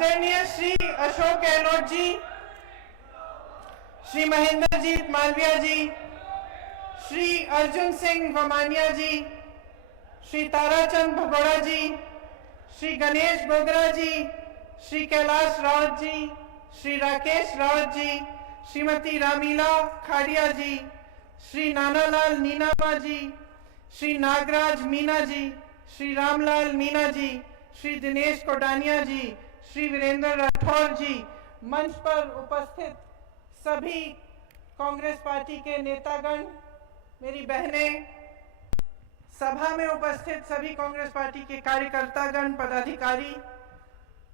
आदरणीय श्री अशोक गहलोत जी, श्री महेंद्रजीत मालविया जी, श्री अर्जुन सिंह वमानिया जी, श्री ताराचंद भगोड़ा जी, श्री गणेश बोगरा जी, श्री कैलाश रावत जी, श्री राकेश रावत जी, श्रीमती रामीला खाड़िया जी, श्री नानालाल नीनामा जी, श्री नागराज मीना जी, श्री रामलाल मीना जी, श्री दिनेश कोडानिया जी, श्री वीरेंद्र राठौर जी, मंच पर उपस्थित सभी कांग्रेस पार्टी के नेतागण, मेरी बहनें, सभा में उपस्थित सभी कांग्रेस पार्टी के कार्यकर्तागण, पदाधिकारी,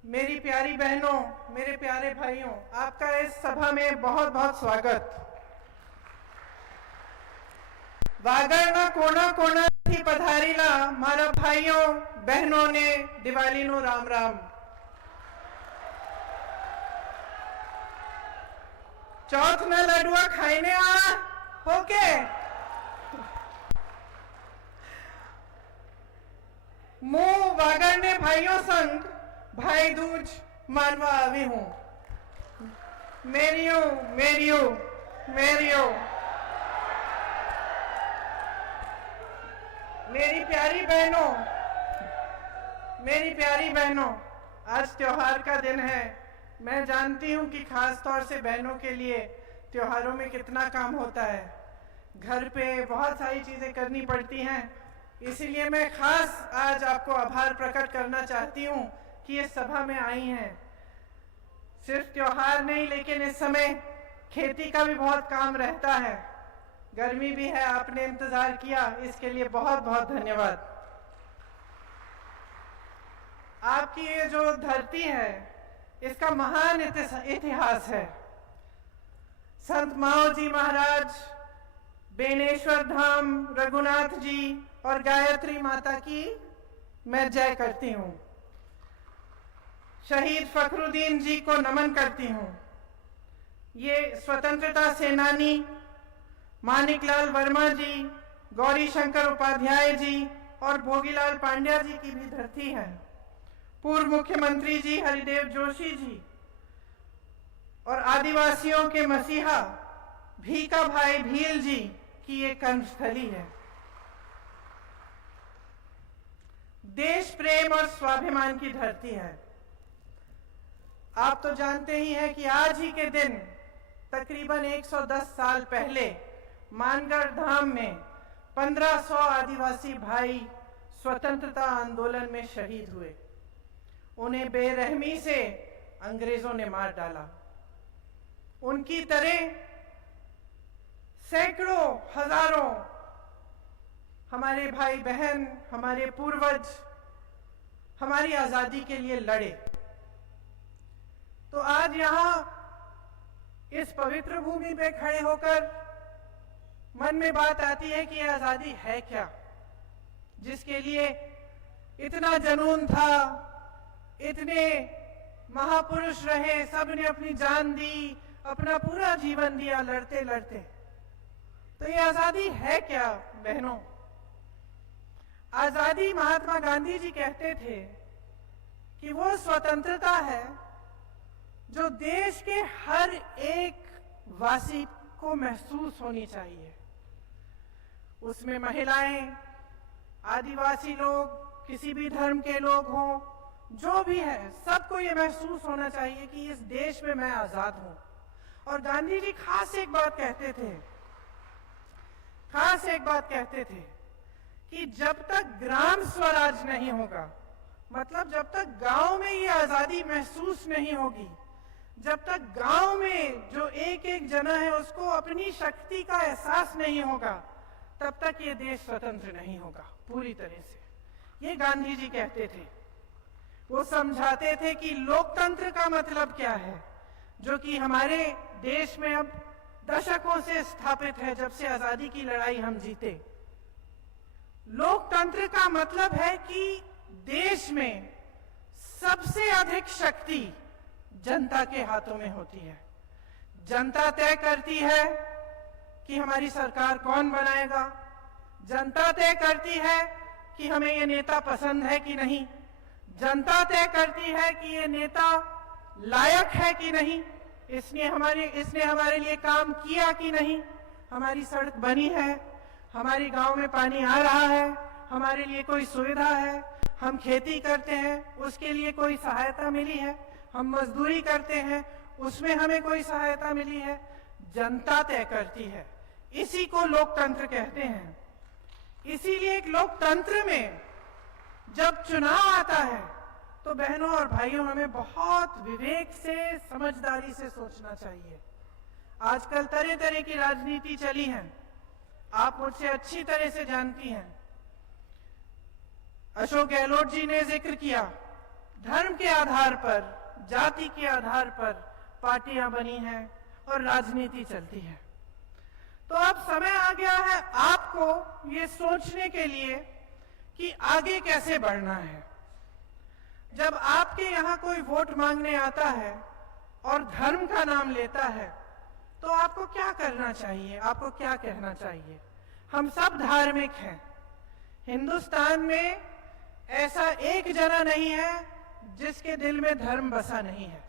मेरी प्यारी बहनों, मेरे प्यारे भाइयों, आपका इस सभा में बहुत बहुत स्वागत। वागड़ना कोना कोना थी पधारीला मारा भाइयों बहनों ने दिवाली नो राम राम। चौथ न लडुआ खाईने आ होके मुंह वागड़ने भाइयों संग भाई दूज मानवा आवी हूं। मेरियो मेरियो मेरियो मेरी प्यारी बहनों, आज त्योहार का दिन है। मैं जानती हूँ कि खास तौर से बहनों के लिए त्योहारों में कितना काम होता है। घर पे बहुत सारी चीजें करनी पड़ती हैं, इसीलिए मैं खास आज आपको आभार प्रकट करना चाहती हूँ कि इस सभा में आई हैं। सिर्फ त्योहार नहीं, लेकिन इस समय खेती का भी बहुत काम रहता है। गर्मी भी है, आपने इंतजार किया, इसके लिए बहुत बहुत धन्यवाद। आपकी ये जो धरती है, इसका महान इतिहास है। संत माओ जी महाराज, बेनेश्वर धाम, रघुनाथ जी और गायत्री माता की मैं जय करती हूँ। शहीद फखरुद्दीन जी को नमन करती हूँ। ये स्वतंत्रता सेनानी मानिकलाल वर्मा जी, गौरी शंकर उपाध्याय जी और भोगीलाल पांड्या जी की भी धरती है। पूर्व मुख्यमंत्री जी हरिदेव जोशी जी और आदिवासियों के मसीहा भीका भाई भील जी की ये कर्मस्थली है। देश प्रेम और स्वाभिमान की धरती है। आप तो जानते ही हैं कि आज ही के दिन तकरीबन 110 साल पहले मानगढ़ धाम में 1500 आदिवासी भाई स्वतंत्रता आंदोलन में शहीद हुए। उन्हें बेरहमी से अंग्रेजों ने मार डाला। उनकी तरह सैकड़ों हजारों हमारे भाई बहन, हमारे पूर्वज हमारी आजादी के लिए लड़े। तो आज यहां इस पवित्र भूमि पे खड़े होकर मन में बात आती है कि आजादी है क्या, जिसके लिए इतना जुनून था, इतने महापुरुष रहे, सबने अपनी जान दी, अपना पूरा जीवन दिया लड़ते लड़ते। तो ये आजादी है क्या बहनों? आजादी, महात्मा गांधी जी कहते थे कि वो स्वतंत्रता है जो देश के हर एक वासी को महसूस होनी चाहिए। उसमें महिलाएं, आदिवासी लोग, किसी भी धर्म के लोग हों, जो भी है, सबको ये महसूस होना चाहिए कि इस देश में मैं आजाद हूं। और गांधी जी खास एक बात कहते थे कि जब तक ग्राम स्वराज नहीं होगा, मतलब जब तक गांव में ये आजादी महसूस नहीं होगी, जब तक गांव में जो एक एक जना है उसको अपनी शक्ति का एहसास नहीं होगा, तब तक ये देश स्वतंत्र नहीं होगा पूरी तरह से। ये गांधी जी कहते थे। वो समझाते थे कि लोकतंत्र का मतलब क्या है, जो कि हमारे देश में अब दशकों से स्थापित है, जब से आजादी की लड़ाई हम जीते। लोकतंत्र का मतलब है कि देश में सबसे अधिक शक्ति जनता के हाथों में होती है। जनता तय करती है कि हमारी सरकार कौन बनाएगा, जनता तय करती है कि हमें ये नेता पसंद है कि नहीं, जनता तय करती है कि ये नेता लायक है कि नहीं, इसने हमारे लिए काम किया कि नहीं, हमारी सड़क बनी है, हमारे गांव में पानी आ रहा है, हमारे लिए कोई सुविधा है, हम खेती करते हैं उसके लिए कोई सहायता मिली है, हम मजदूरी करते हैं उसमें हमें कोई सहायता मिली है, जनता तय करती है। इसी को लोकतंत्र कहते हैं। इसीलिए एक लोकतंत्र में जब चुनाव आता है तो बहनों और भाइयों हमें बहुत विवेक से, समझदारी से सोचना चाहिए। आजकल तरह तरह की राजनीति चली है, आप मुझसे अच्छी तरह से जानती हैं। अशोक गहलोत जी ने जिक्र किया, धर्म के आधार पर, जाति के आधार पर पार्टियां बनी हैं और राजनीति चलती है। तो अब समय आ गया है आपको ये सोचने के लिए कि आगे कैसे बढ़ना है। जब आपके यहाँ कोई वोट मांगने आता है और धर्म का नाम लेता है तो आपको क्या करना चाहिए, आपको क्या कहना चाहिए? हम सब धार्मिक हैं। हिंदुस्तान में ऐसा एक जना नहीं है जिसके दिल में धर्म बसा नहीं है,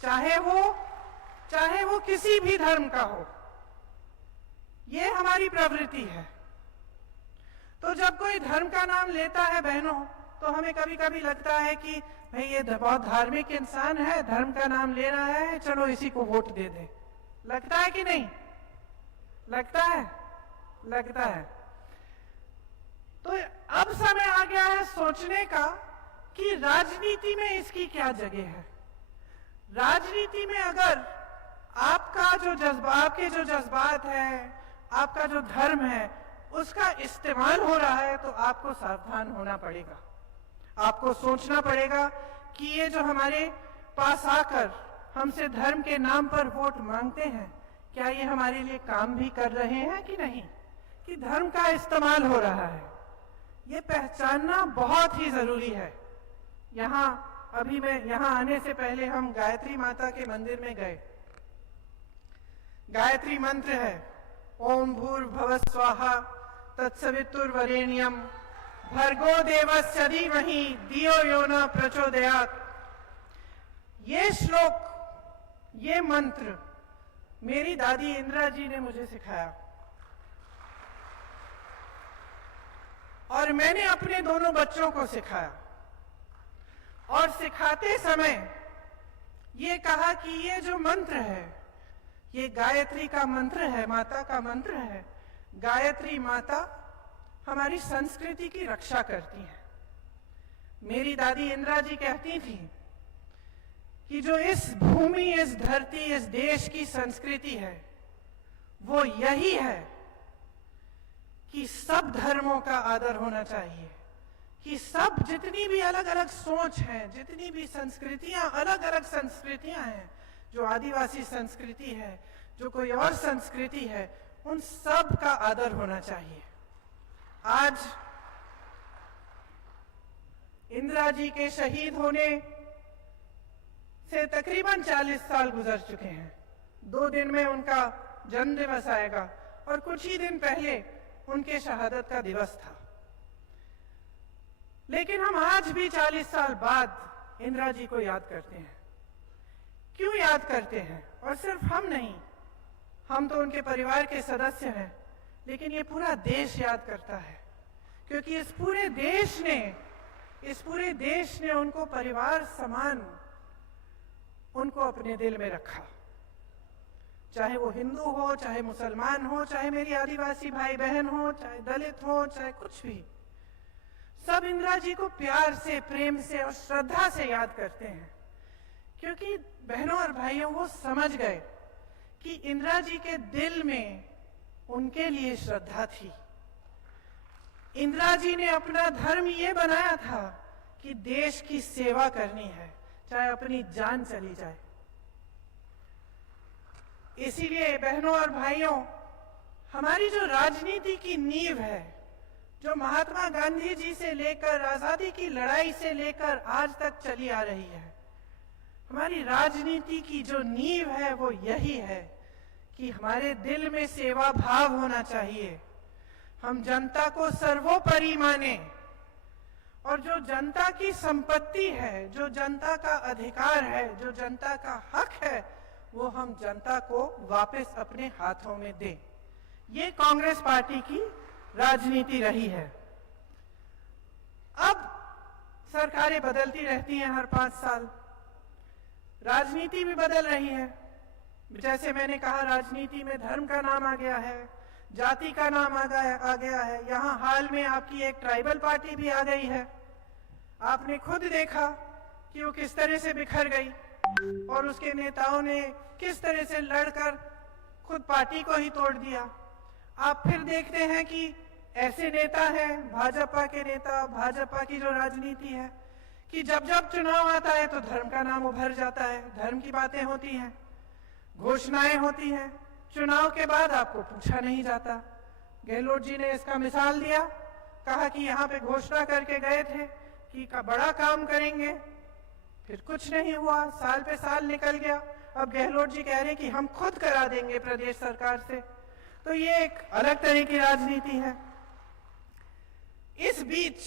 चाहे वो किसी भी धर्म का हो। ये हमारी प्रवृत्ति है। तो जब कोई धर्म का नाम लेता है बहनों, तो हमें कभी कभी लगता है कि भाई ये बहुत धार्मिक इंसान है, धर्म का नाम ले रहा है, चलो इसी को वोट दे दे। लगता है कि नहीं? लगता है, लगता है। तो अब समय आ गया है सोचने का कि राजनीति में इसकी क्या जगह है। राजनीति में अगर आपका जो आपके जो जज्बात है, आपका जो धर्म है, उसका इस्तेमाल हो रहा है तो आपको सावधान होना पड़ेगा। आपको सोचना पड़ेगा कि ये जो हमारे पास आकर हमसे धर्म के नाम पर वोट मांगते हैं, क्या ये हमारे लिए काम भी कर रहे हैं कि नहीं, कि धर्म का इस्तेमाल हो रहा है। ये पहचानना बहुत ही जरूरी है। अभी मैं यहाँ आने से पहले हम गायत्री माता के मंदिर में गए। गायत्री मंत्र है, ओम भूर्भुवः स्वाहा तत्सवितुर्वरेण्यम भर्गो देवस्य धीमहि धियो यो न प्रचोदयात्। ये श्लोक, ये मंत्र मेरी दादी इंदिरा जी ने मुझे सिखाया और मैंने अपने दोनों बच्चों को सिखाया। और सिखाते समय ये कहा कि ये जो मंत्र है, ये गायत्री का मंत्र है, माता का मंत्र है। गायत्री माता हमारी संस्कृति की रक्षा करती है। मेरी दादी इंदिरा जी कहती थी कि जो इस भूमि, इस धरती, इस देश की संस्कृति है, वो यही है कि सब धर्मों का आदर होना चाहिए, कि सब जितनी भी अलग अलग सोच है, जितनी भी संस्कृतियां, अलग अलग संस्कृतियां हैं, जो आदिवासी संस्कृति है, जो कोई और संस्कृति है, उन सब का आदर होना चाहिए। आज इंदिरा जी के शहीद होने से तकरीबन 40 साल गुजर चुके हैं। 2 दिन में उनका जन्म दिवस आएगा और कुछ ही दिन पहले उनके शहादत का दिवस था। लेकिन हम आज भी 40 साल बाद इंदिरा जी को याद करते हैं। क्यों याद करते हैं? और सिर्फ हम नहीं, हम तो उनके परिवार के सदस्य हैं, लेकिन ये पूरा देश याद करता है, क्योंकि इस पूरे देश ने उनको परिवार समान उनको अपने दिल में रखा। चाहे वो हिंदू हो, चाहे मुसलमान हो, चाहे मेरी आदिवासी भाई बहन हो, चाहे दलित हो, चाहे कुछ भी, सब इंदिरा जी को प्यार से, प्रेम से और श्रद्धा से याद करते हैं। क्योंकि बहनों और भाइयों, वो समझ गए कि इंदिरा जी के दिल में उनके लिए श्रद्धा थी। इंदिरा जी ने अपना धर्म ये बनाया था कि देश की सेवा करनी है, चाहे अपनी जान चली जाए। इसीलिए बहनों और भाइयों, हमारी जो राजनीति की नींव है, जो महात्मा गांधी जी से लेकर आजादी की लड़ाई से लेकर आज तक चली आ रही है, हमारी राजनीति की जो नींव है वो यही है कि हमारे दिल में सेवा भाव होना चाहिए। हम जनता को सर्वोपरि माने और जो जनता की संपत्ति है, जो जनता का अधिकार है, जो जनता का हक है, वो हम जनता को वापस अपने हाथों में दें। ये कांग्रेस पार्टी की राजनीति रही है। अब सरकारें बदलती रहती हैं हर 5 साल, राजनीति भी बदल रही है। जैसे मैंने कहा, राजनीति में धर्म का नाम आ गया है, जाति का नाम आ गया है। यहाँ हाल में आपकी एक ट्राइबल पार्टी भी आ गई है। आपने खुद देखा कि वो किस तरह से बिखर गई और उसके नेताओं ने किस तरह से लड़कर खुद पार्टी को ही तोड़ दिया। आप फिर देखते हैं कि ऐसे नेता हैं, भाजपा के नेता, भाजपा की जो राजनीति है, कि जब जब चुनाव आता है तो धर्म का नाम उभर जाता है, धर्म की बातें होती हैं, घोषणाएं होती हैं, चुनाव के बाद आपको पूछा नहीं जाता। गहलोत जी ने इसका मिसाल दिया, कहा कि यहाँ पे घोषणा करके गए थे कि का बड़ा काम करेंगे, फिर कुछ नहीं हुआ, साल पे साल निकल गया। अब गहलोत जी कह रहे हैं कि हम खुद करा देंगे प्रदेश सरकार से। तो ये एक अलग तरह की राजनीति है। इस बीच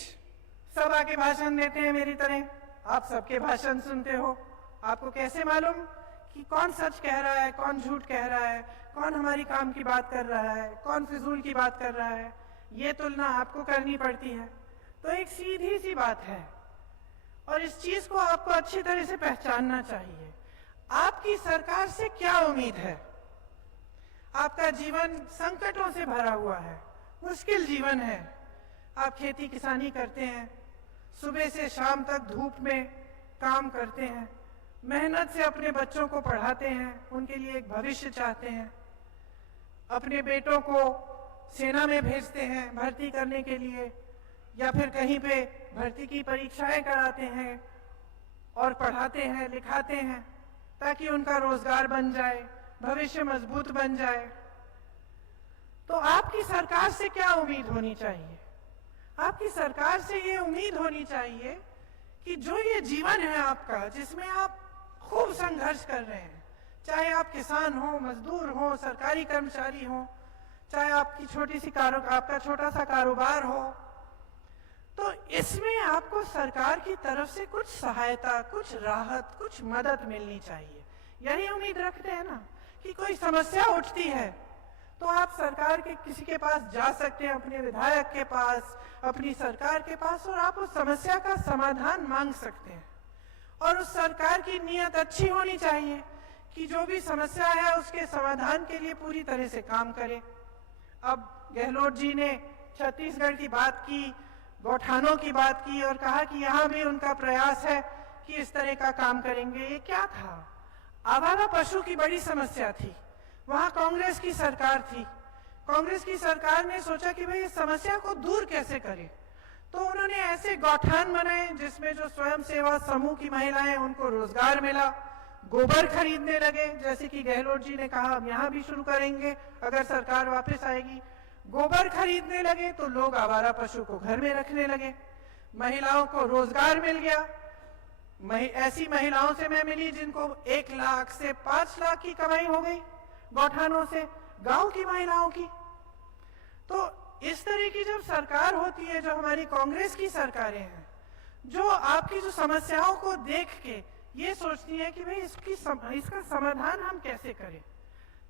सब आके भाषण देते हैं मेरी तरह, आप सबके भाषण सुनते हो। आपको कैसे मालूम कि कौन सच कह रहा है, कौन झूठ कह रहा है, कौन हमारी काम की बात कर रहा है, कौन फिजूल की बात कर रहा है? ये तुलना आपको करनी पड़ती है। तो एक सीधी सी बात है और इस चीज को आपको अच्छी तरह से पहचानना चाहिए। आपकी सरकार से क्या उम्मीद है? आपका जीवन संकटों से भरा हुआ है, मुश्किल जीवन है। आप खेती किसानी करते हैं, सुबह से शाम तक धूप में काम करते हैं, मेहनत से अपने बच्चों को पढ़ाते हैं, उनके लिए एक भविष्य चाहते हैं, अपने बेटों को सेना में भेजते हैं भर्ती करने के लिए, या फिर कहीं पे भर्ती की परीक्षाएं कराते हैं और पढ़ाते हैं, लिखाते हैं, ताकि उनका रोजगार बन जाए, भविष्य मजबूत बन जाए। तो आपकी सरकार से क्या उम्मीद होनी चाहिए? आपकी सरकार से ये उम्मीद होनी चाहिए कि जो ये जीवन है आपका, जिसमें आप खूब संघर्ष कर रहे हैं, चाहे आप किसान हो, मजदूर हो, सरकारी कर्मचारी हो, चाहे आपकी आपका छोटा सा कारोबार हो, तो इसमें आपको सरकार की तरफ से कुछ सहायता, कुछ राहत, कुछ मदद मिलनी चाहिए। यही उम्मीद रखते हैं ना कि कोई समस्या उठती है तो आप सरकार के किसी के पास जा सकते हैं, अपने विधायक के पास, अपनी सरकार के पास, और आप उस समस्या का समाधान मांग सकते हैं। और उस सरकार की नीयत अच्छी होनी चाहिए कि जो भी समस्या है उसके समाधान के लिए पूरी तरह से काम करे। अब गहलोत जी ने छत्तीसगढ़ की बात की, गौठानों की बात की और कहा कि यहाँ भी उनका प्रयास है कि इस तरह का काम करेंगे। ये क्या था? आवारा पशु की बड़ी समस्या थी, वहां कांग्रेस की सरकार थी। कांग्रेस की सरकार ने सोचा कि भाई इस समस्या को दूर कैसे करें, तो उन्होंने ऐसे गौठान बनाए जिसमें जो स्वयं सेवा समूह की महिलाएं, उनको रोजगार मिला, गोबर खरीदने लगे, जैसे कि गहलोत जी ने कहा अब यहाँ भी शुरू करेंगे अगर सरकार वापस आएगी। गोबर खरीदने लगे तो लोग आवारा पशु को घर में रखने लगे, महिलाओं को रोजगार मिल गया। ऐसी महिलाओं से मैं मिली जिनको 1 लाख से 5 लाख की कमाई हो गई गौठानों से, गांव की महिलाओं की। तो इस तरह की जब सरकार होती है, जो हमारी कांग्रेस की सरकारें हैं, जो आपकी जो समस्याओं को देख के ये सोचती है कि भाई इसका समाधान हम कैसे करें,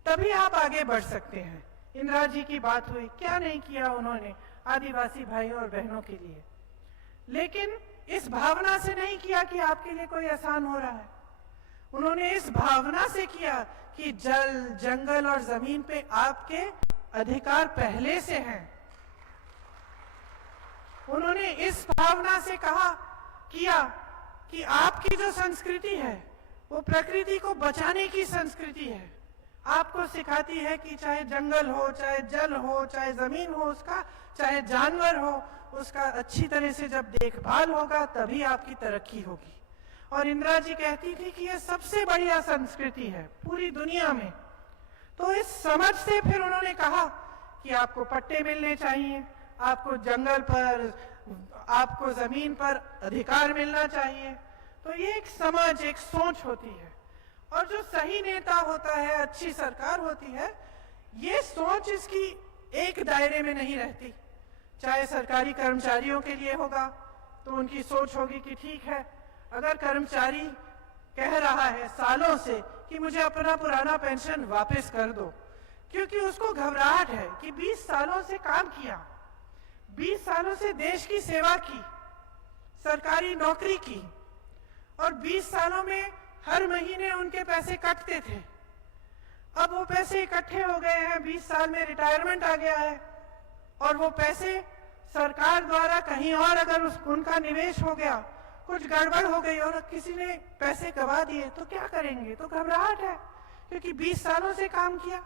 तभी आप आगे बढ़ सकते हैं। इंदिरा जी की बात हुई, क्या नहीं किया उन्होंने आदिवासी भाइयों और बहनों के लिए, लेकिन इस भावना से नहीं किया कि आपके लिए कोई आसान हो रहा है। उन्होंने इस भावना से किया कि जल, जंगल और जमीन पे आपके अधिकार पहले से हैं। उन्होंने इस भावना से किया कि आपकी जो संस्कृति है वो प्रकृति को बचाने की संस्कृति है। आपको सिखाती है कि चाहे जंगल हो, चाहे जल हो, चाहे जमीन हो उसका, चाहे जानवर हो उसका, अच्छी तरह से जब देखभाल होगा तभी आपकी तरक्की होगी। और इंदिरा जी कहती थी कि ये सबसे बढ़िया संस्कृति है पूरी दुनिया में। तो इस समझ से फिर उन्होंने कहा कि आपको पट्टे मिलने चाहिए, आपको जंगल पर, आपको जमीन पर अधिकार मिलना चाहिए। तो ये एक समझ, एक सोच होती है। और जो सही नेता होता है, अच्छी सरकार होती है, ये सोच इसकी एक दायरे में नहीं रहती। चाहे सरकारी कर्मचारियों के लिए होगा, तो उनकी सोच होगी कि ठीक है, अगर कर्मचारी कह रहा है सालों से कि मुझे अपना पुराना पेंशन वापस कर दो, क्योंकि उसको घबराहट है कि 20 सालों से काम किया, 20 सालों से देश की सेवा की, सरकारी नौकरी की, और 20 सालों में हर महीने उनके पैसे कटते थे। अब वो पैसे इकट्ठे हो गए हैं, 20 साल में रिटायरमेंट आ गया है, और वो पैसे सरकार द्वारा कहीं और अगर उनका निवेश हो गया, कुछ गड़बड़ हो गई और किसी ने पैसे गवा दिए तो क्या करेंगे? तो घबराहट है, क्योंकि 20 सालों से काम किया।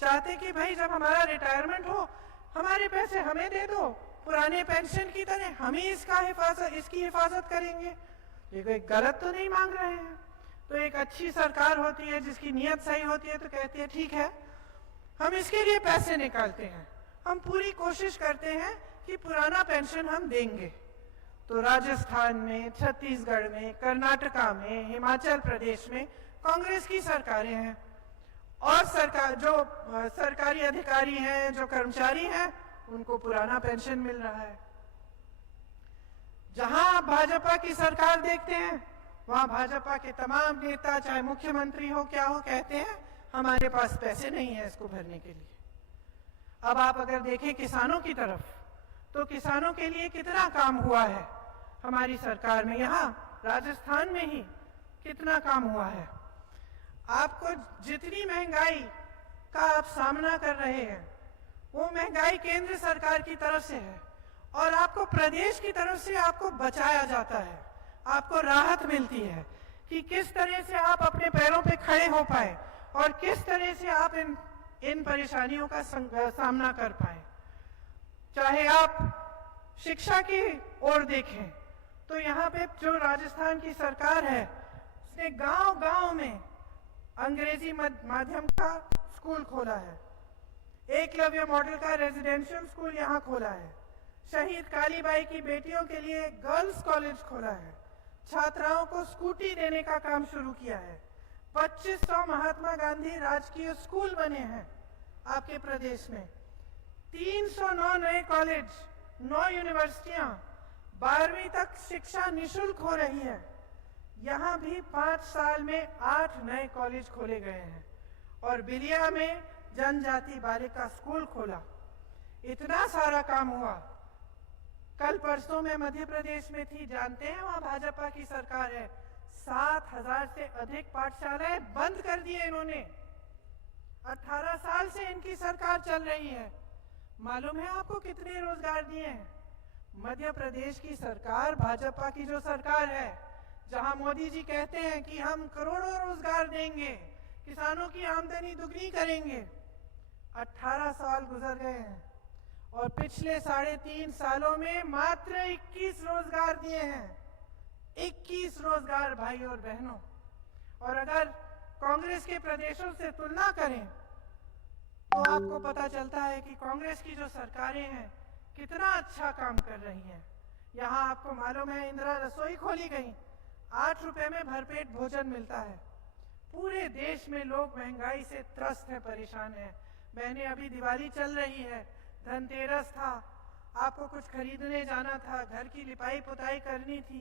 चाहते कि भाई जब हमारा रिटायरमेंट हो, हमारे पैसे हमें दे दो, पुराने पेंशन की तरह हम ही इसकी हिफाजत करेंगे। ये कोई गलत तो नहीं मांग रहे हैं। तो एक अच्छी सरकार होती है, जिसकी नीयत सही होती है, तो कहती है ठीक है, हम इसके लिए पैसे निकालते हैं, हम पूरी कोशिश करते हैं कि पुराना पेंशन हम देंगे। तो राजस्थान में, छत्तीसगढ़ में, कर्नाटका में, हिमाचल प्रदेश में कांग्रेस की सरकारें हैं, और सरकारी अधिकारी हैं, जो कर्मचारी हैं, उनको पुराना पेंशन मिल रहा है। जहां आप भाजपा की सरकार देखते हैं, वहां भाजपा के तमाम नेता, चाहे मुख्यमंत्री हो क्या हो, कहते हैं हमारे पास पैसे नहीं है इसको भरने के लिए। अब आप अगर देखें किसानों की तरफ, तो किसानों के लिए कितना काम हुआ है हमारी सरकार में, यहाँ राजस्थान में ही कितना काम हुआ है। आपको जितनी महंगाई का आप सामना कर रहे हैं, वो महंगाई केंद्र सरकार की तरफ से है, और आपको प्रदेश की तरफ से आपको बचाया जाता है, आपको राहत मिलती है कि किस तरह से आप अपने पैरों पे खड़े हो पाए और किस तरह से आप इन परेशानियों का सामना कर पाए। चाहे आप शिक्षा की ओर देखें, तो यहाँ पे जो राजस्थान की सरकार है, उसने गांव-गांव में अंग्रेजी माध्यम का स्कूल खोला है, एकलव्य मॉडल का रेजिडेंशियल स्कूल यहाँ खोला है, शहीद कालीबाई की बेटियों के लिए गर्ल्स कॉलेज खोला है, छात्राओं को स्कूटी देने का काम शुरू किया है, 2500 महात्मा गांधी राजकीय स्कूल बने हैं आपके प्रदेश में, 309 नए कॉलेज, 9 यूनिवर्सिटियां, 12वीं तक शिक्षा निशुल्क हो रही है। यहाँ भी 5 साल में 8 नए कॉलेज खोले गए हैं, और बिलिया में जनजाति बालिका स्कूल खोला। इतना सारा काम हुआ। कल परसों में मध्य प्रदेश में थी, जानते हैं वहां भाजपा की सरकार है, 7000 से अधिक पाठशालाएं बंद कर दिए इन्होंने। 18 साल से इनकी सरकार चल रही है। मालूम है आपको कितने रोजगार दिए हैं? मध्य प्रदेश की सरकार, भाजपा की जो सरकार है, जहां मोदी जी कहते हैं कि हम करोड़ों रोजगार देंगे, किसानों की आमदनी दुगनी करेंगे, 18 साल गुजर गए हैं, और पिछले 3.5 सालों में मात्र 21 रोजगार दिए हैं। 21 रोजगार भाई और बहनों। और अगर कांग्रेस के प्रदेशों से तुलना करें, तो आपको पता चलता है कि कांग्रेस की जो सरकारें हैं, कितना अच्छा काम कर रही हैं। यहाँ आपको मालूम है, इंदिरा रसोई खोली गई, 8 रुपए में भरपेट भोजन मिलता है। पूरे देश में लोग महंगाई से त्रस्त हैं, परेशान हैं। बहनें, अभी दिवाली चल रही है, धनतेरस था, आपको कुछ खरीदने जाना था, घर की लिपाई पुताई करनी थी,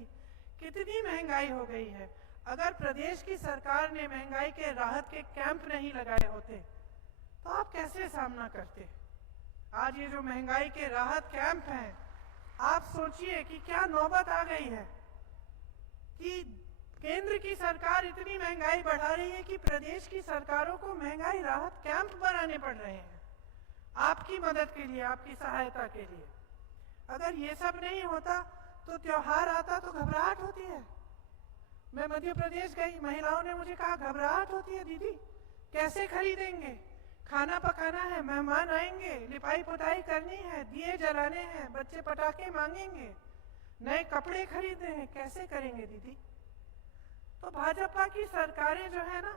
कितनी महंगाई हो गई है। अगर प्रदेश की सरकार ने महंगाई के राहत के कैंप नहीं लगाए होते, तो आप कैसे सामना करते? आज ये जो महंगाई के राहत कैंप हैं, आप सोचिए कि क्या नौबत आ गई है कि केंद्र की सरकार इतनी महंगाई बढ़ा रही है कि प्रदेश की सरकारों को महंगाई राहत कैंप बनाने पड़ रहे हैं आपकी मदद के लिए, आपकी सहायता के लिए। अगर ये सब नहीं होता तो त्योहार आता तो घबराहट होती है। मैं मध्य प्रदेश गई, महिलाओं ने मुझे कहा घबराहट होती है दीदी, कैसे खरीदेंगे, खाना पकाना है, मेहमान आएंगे, लिपाई पुताई करनी है, दिए जलाने हैं, बच्चे पटाखे मांगेंगे, नए कपड़े खरीदने हैं, कैसे करेंगे दीदी? तो भाजपा की सरकारें जो है ना,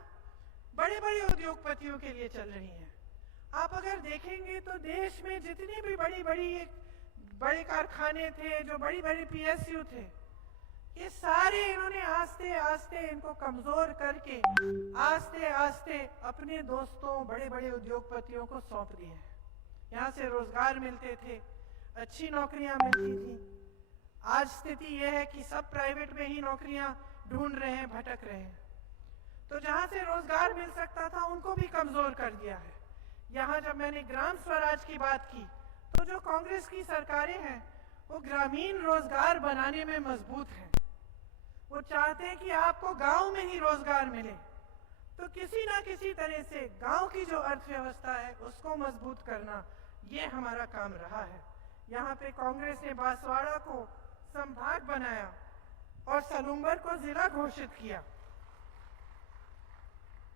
बड़े बड़े उद्योगपतियों के लिए चल रही हैं। आप अगर देखेंगे तो देश में जितनी भी बड़े कारखाने थे, जो बड़ी बड़ी PSU थे, ये सारे इन्होंने आस्ते आस्ते इनको कमजोर करके आस्ते आस्ते अपने दोस्तों, बड़े बड़े उद्योगपतियों को सौंप दिए हैं। यहाँ से रोजगार मिलते थे, अच्छी नौकरियां मिलती थी। आज स्थिति यह है कि सब प्राइवेट में ही नौकरियां ढूंढ रहे हैं, भटक रहे हैं। तो जहां से रोजगार मिल सकता था उनको भी कमजोर कर दिया है। यहाँ जब मैंने ग्राम स्वराज की बात की तो जो कांग्रेस की सरकारें हैं वो ग्रामीण रोजगार बनाने में मजबूत हैं। वो चाहते हैं कि आपको गांव में ही रोजगार मिले। तो किसी ना किसी तरह से गांव की जो अर्थव्यवस्था है उसको मजबूत करना, ये हमारा काम रहा है। यहाँ पे कांग्रेस ने बांसवाड़ा को संभाग बनाया और सलूम्बर को जिला घोषित किया।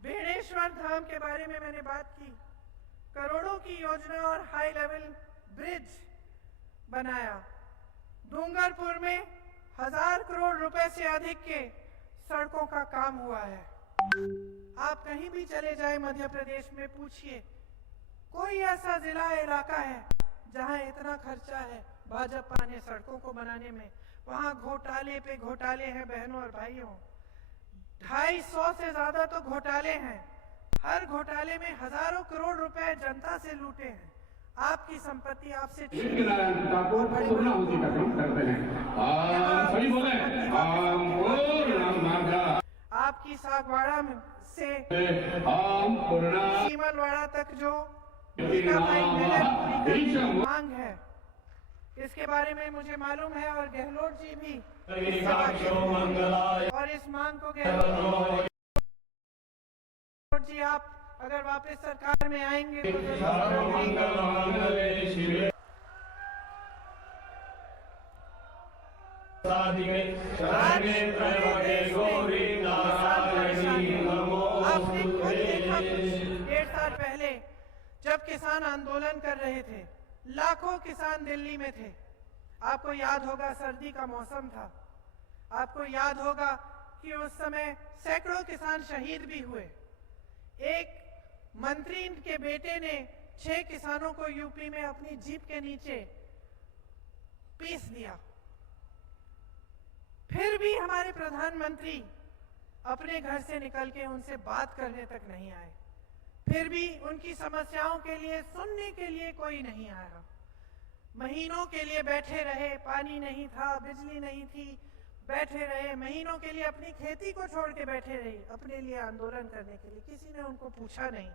बेड़ेश्वर धाम के बारे में मैंने बात की, करोड़ों की योजना और हाई लेवल ब्रिज बनाया। डूंगरपुर में 1000 करोड़ रुपए से अधिक के सड़कों का काम हुआ है। आप कहीं भी चले जाए मध्य प्रदेश में, पूछिए कोई ऐसा जिला इलाका है जहां इतना खर्चा है भाजपा ने सड़कों को बनाने में। वहां घोटाले पे घोटाले हैं बहनों और भाइयों, 250 से ज्यादा तो घोटाले हैं। हर घोटाले में हजारों करोड़ रुपए जनता से लूटे हैं। आपकी संपत्ति आपसे आपकी सागवाड़ा से शीमलवाड़ा तक जो मांग है, इसके बारे में मुझे मालूम है और गहलोत जी भी और इस मांग को गहलोत जी आप अगर वापस सरकार में आएंगे तो आपने खुद देखा 1.5 साल पहले जब किसान आंदोलन कर रहे थे, लाखों किसान दिल्ली में थे। आपको याद होगा सर्दी का मौसम था। आपको याद होगा कि उस समय सैकड़ों किसान शहीद भी हुए। एक मंत्री के बेटे ने 6 किसानों को यूपी में अपनी जीप के नीचे पीस दिया। फिर भी हमारे प्रधानमंत्री अपने घर से निकल के उनसे बात करने तक नहीं आए। फिर भी उनकी समस्याओं के लिए सुनने के लिए कोई नहीं आया। महीनों के लिए बैठे रहे, पानी नहीं था, बिजली नहीं थी, बैठे रहे महीनों के लिए, अपनी खेती को छोड़ के बैठे रहे अपने लिए आंदोलन करने के लिए। किसी ने उनको पूछा नहीं।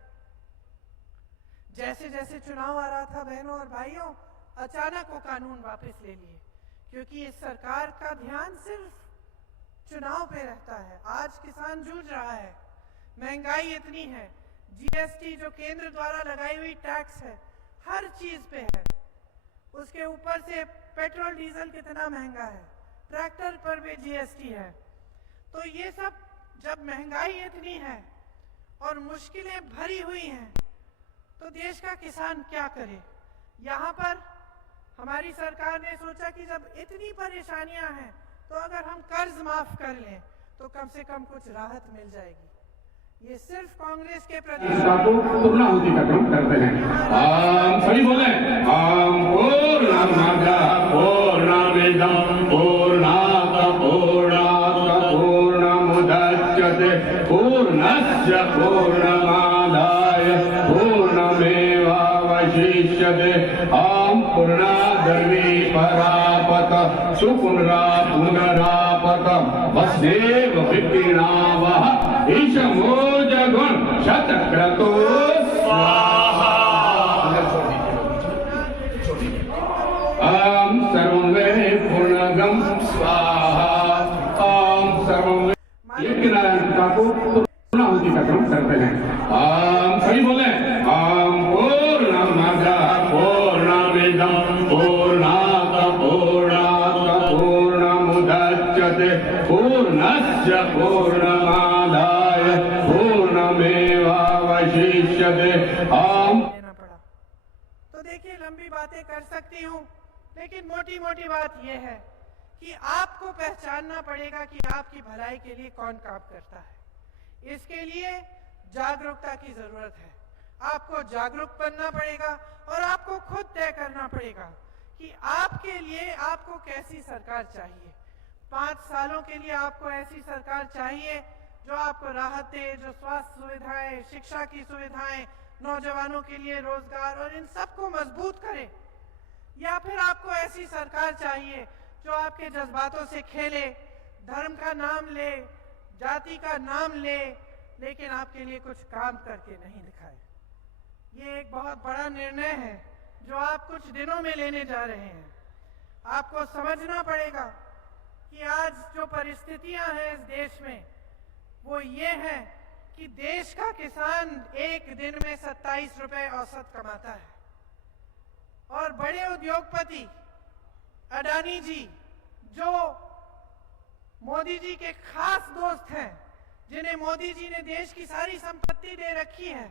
जैसे जैसे चुनाव आ रहा था बहनों और भाइयों, अचानक वो कानून वापस ले लिए, क्योंकि इस सरकार का ध्यान सिर्फ चुनाव पे रहता है। आज किसान जूझ रहा है, महंगाई इतनी है, जीएसटी जो केंद्र द्वारा लगाई हुई टैक्स है हर चीज पे है, उसके ऊपर से पेट्रोल डीजल कितना महंगा है, ट्रैक्टर पर भी जीएसटी है। तो ये सब जब महंगाई इतनी है और मुश्किलें भरी हुई हैं तो देश का किसान क्या करे। यहाँ पर हमारी सरकार ने सोचा कि जब इतनी परेशानियां हैं तो अगर हम कर्ज माफ कर लें तो कम से कम कुछ राहत मिल जाएगी। ये सिर्फ कांग्रेस के प्रदेश पूर्णाहुति का क्रम करते हैं। सभी बोले पूर्णमिदं पूर्णात् पूर्णात् पूर्णमुदच्यते पूर्णस्य पूर्णमादाय पूर्णमेवावशिष्यते। पूर्णादर्वी परापत सुपुनरा पुनरापत वसुदेव विपिनावः ईशमो जगुण शतक्रतो स्वाहा। सर्वं वै पूर्णगं स्वाहा। सर्वं वै यज्ञनारायण को पूर्णाहुति का क्रम करते हैं। सभी बोले पूर्णमद पूर्णमिदं पूर्णात् पूर्णात् पूर्णमुदच्यते पूर्णस्य पूर्णमादाय पूर्णमेवावशिष्यते। लेना पड़ा। तो देखिए लंबी बातें कर सकती हूँ, लेकिन मोटी मोटी बात यह है कि आपको पहचानना पड़ेगा कि आपकी भलाई के लिए कौन काम करता है। इसके लिए जागरूकता की जरूरत है। आपको जागरूक बनना पड़ेगा और आपको खुद तय करना पड़ेगा कि आपके लिए आपको कैसी सरकार चाहिए। 5 सालों के लिए आपको ऐसी सरकार चाहिए जो आपको राहत दे, जो स्वास्थ्य सुविधाएं, शिक्षा की सुविधाएं, नौजवानों के लिए रोजगार और इन सबको मजबूत करे, या फिर आपको ऐसी सरकार चाहिए जो आपके जज्बातों से खेले, धर्म का नाम ले, जाति का नाम ले, लेकिन आपके लिए कुछ काम करके नहीं दिखाए। ये एक बहुत बड़ा निर्णय है जो आप कुछ दिनों में लेने जा रहे हैं। आपको समझना पड़ेगा कि आज जो परिस्थितियां हैं इस देश में, वो ये है कि देश का किसान एक दिन में 27 रुपए औसत कमाता है, और बड़े उद्योगपति अडानी जी, जो मोदी जी के खास दोस्त हैं, जिन्हें मोदी जी ने देश की सारी संपत्ति दे रखी है,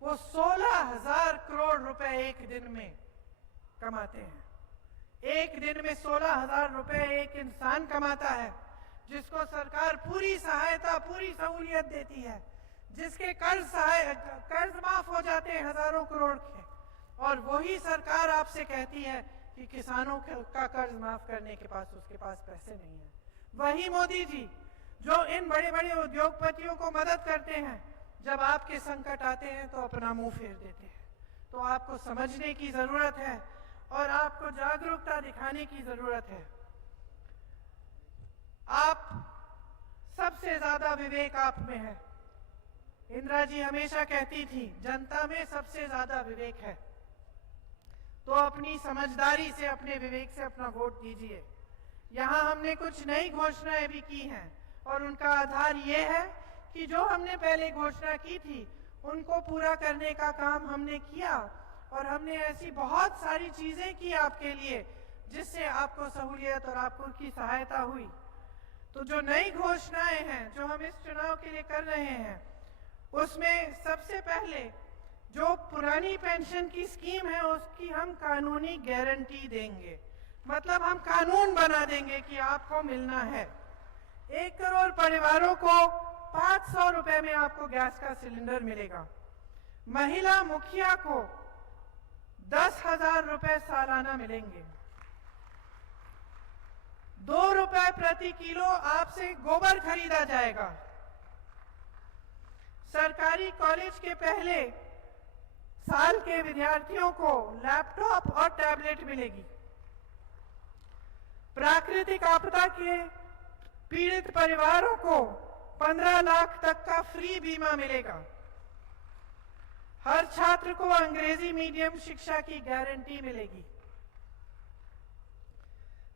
वो 16,000 करोड़ रुपए एक दिन में कमाते हैं। एक दिन में 16,000 रुपए एक इंसान कमाता है, जिसको सरकार पूरी सहायता, पूरी सहूलियत देती है, जिसके कर्ज माफ हो जाते हैं हजारों करोड़ के, और वही सरकार आपसे कहती है कि किसानों का कर्ज माफ करने के पास उसके पास पैसे नहीं है। वही मोदी जी जो इन बड़े बड़े उद्योगपतियों को मदद करते हैं, जब आपके संकट आते हैं तो अपना मुंह फेर देते हैं। तो आपको समझने की जरूरत है और आपको जागरूकता दिखाने की जरूरत है। आप सबसे ज्यादा विवेक आप में है। इंदिरा जी हमेशा कहती थी, जनता में सबसे ज्यादा विवेक है, तो अपनी समझदारी से, अपने विवेक से अपना वोट दीजिए। यहां हमने कुछ नई घोषणाएं भी की हैं, और उनका आधार ये है कि जो हमने पहले घोषणा की थी उनको पूरा करने का काम हमने किया, और हमने ऐसी बहुत सारी चीजें की आपके लिए जिससे आपको सहूलियत और आपको की सहायता हुई। तो जो नई घोषणाएं हैं जो हम इस चुनाव के लिए कर रहे हैं, उसमें सबसे पहले जो पुरानी पेंशन की स्कीम है उसकी हम कानूनी गारंटी देंगे। मतलब हम कानून बना देंगे कि आपको मिलना है। 1 करोड़ परिवारों को 500 रुपए में आपको गैस का सिलेंडर मिलेगा। महिला मुखिया को 10,000 रुपए सालाना मिलेंगे। 2 रुपए प्रति किलो आपसे गोबर खरीदा जाएगा। सरकारी कॉलेज के पहले साल के विद्यार्थियों को लैपटॉप और टैबलेट मिलेगी। प्राकृतिक आपदा के पीड़ित परिवारों को 15 लाख तक का फ्री बीमा मिलेगा। हर छात्र को अंग्रेजी मीडियम शिक्षा की गारंटी मिलेगी।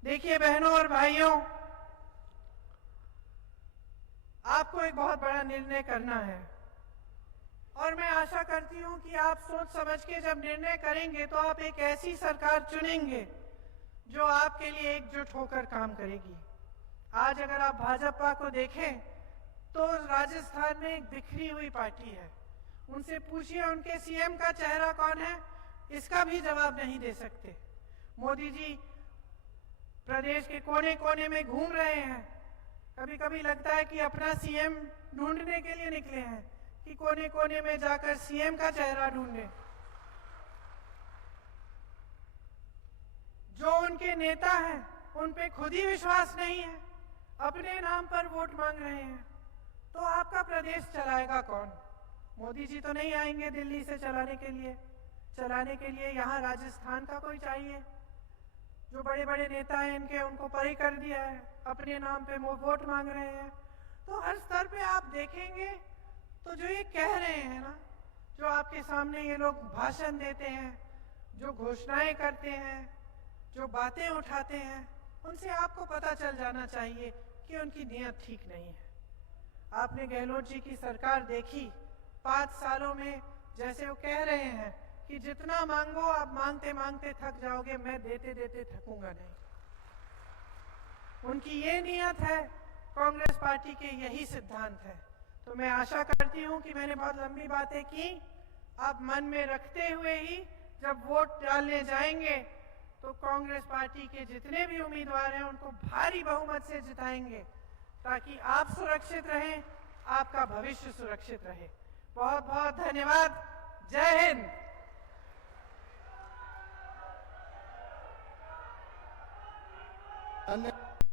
देखिए बहनों और भाइयों, आपको एक बहुत बड़ा निर्णय करना है, और मैं आशा करती हूं कि आप सोच समझ के जब निर्णय करेंगे तो आप एक ऐसी सरकार चुनेंगे जो आपके लिए एकजुट होकर काम करेगी। आज अगर आप भाजपा को देखें तो राजस्थान में एक बिखरी हुई पार्टी है। उनसे पूछिए उनके सीएम का चेहरा कौन है, इसका भी जवाब नहीं दे सकते। मोदी जी प्रदेश के कोने कोने में घूम रहे हैं। कभी कभी लगता है कि अपना सीएम ढूंढने के लिए निकले हैं, कि कोने कोने में जाकर सीएम का चेहरा ढूंढे। जो उनके नेता हैं उन पे खुद ही विश्वास नहीं है, अपने नाम पर वोट मांग रहे हैं, तो आपका प्रदेश चलाएगा कौन? मोदी जी तो नहीं आएंगे दिल्ली से चलाने के लिए यहाँ राजस्थान का कोई चाहिए। जो बड़े बड़े नेता हैं इनके, उनको परे कर दिया है, अपने नाम पे वोट मांग रहे हैं। तो हर स्तर पे आप देखेंगे तो जो ये कह रहे हैं ना, जो आपके सामने ये लोग भाषण देते हैं, जो घोषणाएं करते हैं, जो बातें उठाते हैं, उनसे आपको पता चल जाना चाहिए कि उनकी नीयत ठीक नहीं है। आपने गहलोत जी की सरकार देखी, 5 सालों में जैसे वो कह रहे हैं कि जितना मांगो आप मांगते मांगते थक जाओगे, मैं देते देते थकूंगा नहीं। उनकी ये नीयत है, कांग्रेस पार्टी के यही सिद्धांत है। तो मैं आशा करती हूं कि मैंने बहुत लंबी बातें की, आप मन में रखते हुए ही जब वोट डालने जाएंगे तो कांग्रेस पार्टी के जितने भी उम्मीदवार हैं उनको भारी बहुमत से जिताएंगे, ताकि आप सुरक्षित रहें, आपका भविष्य सुरक्षित रहे। बहुत बहुत धन्यवाद। जय हिंद।